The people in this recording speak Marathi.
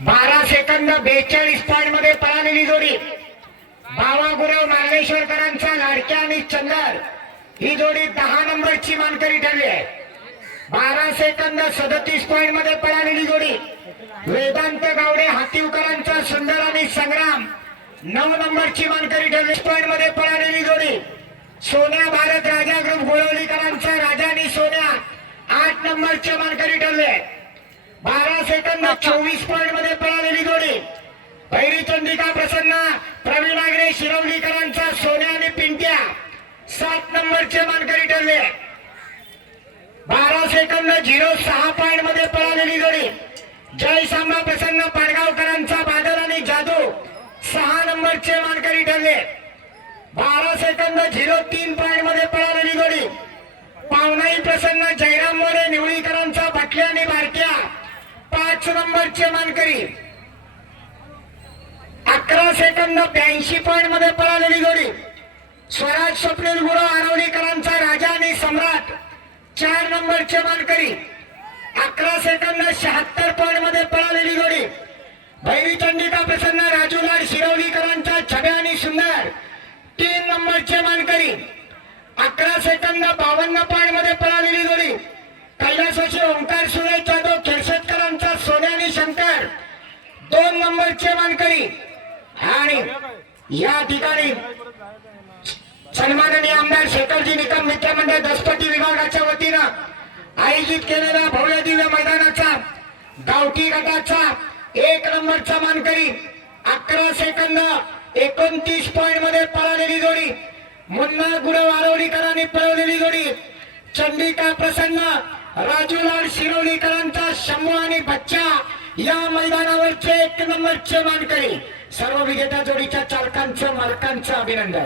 बारा सेकंद बेचाळीस पॉइंटमध्ये पळालेली जोडी. बावा गुरव नागेश्वरकरांचा लाडक्या आणि चंदर. ही जोडी दहा नंबरची मानकरी ठरली आहे. बारा सेकंद सदतीस पॉइंटमध्ये पळालेली जोडी. वेदांत गावडे हातीवकरांचा सुंदर आणि संग्राम. नऊ नंबरची मानकरी ठरली. पॉइंटमध्ये पळालेली जोडी. सोन्या भारत राजा ग्रुप गोळवलीकरांचा राजा आणि सोन्या. आठ नंबरचे मानकरी ठरले बारा सेकंद चोवीस पॉइंटमध्ये पळालेली जोडी. भैरी चंद्रिका प्रसन्न प्रवीण आगरे शिरवलीकरांचा सोन्या आणि पिंट्या. सात नंबरचे मानकरी ठरले. बारा सेकंद झिरो सहा पॉइंटमध्ये पळालेली जोडी. जय सांबा प्रसन्न पाडगावकरांचा बादल आणि जादू. सहा नंबरचे मानकरी ठरले. बारा सेकंद झिरो तीन पॉइंटमध्ये पळालेली जोडी. पावनाई प्रसन्न जयराम पाच नंबरचे मानकरी अकरा सेकंद ब्याऐंशी पॉइंटमध्ये पळालेली जोडी. स्वराज स्वप्नील गुरु आरवलीकरांचा राजा आणि सम्राट. चार नंबरचे मानकरी अकरा सेकंद शहात्तर पॉइंटमध्ये पळालेली जोडी. भैरी चंडिका प्रसन्न राजूलाल शिरवलीकरांचा छब्या आणि सुंदर. तीन नंबरचे मानकरी अकरा सेकंद बावन्न पॉइंटमध्ये पळा दोन नंबरचे मानकरी आणि या ठिकाणी सन्माननीय आमदार शेखरजी निकम मित्रमंडळ दसपती विभागाच्या वतीनं आयोजित केलेल्या भव्य दिव्य मैदानाचा गावठी गटाचा एक नंबरचा मानकरी अकरा सेकंद एकोणतीस पॉइंटमध्ये पळालेली जोडी. मुन्ना गुरव आरवलीकरांनी पळवलेली जोडी. चंडिका प्रसन्न राजूलाल शिरोलीकरांचा शंभू आणि बच्चा या मैदानावरचे एक नंबरचे मानकरी. सर्व विजेत्या जोडीच्या चालकांचं मालकांचं अभिनंदन.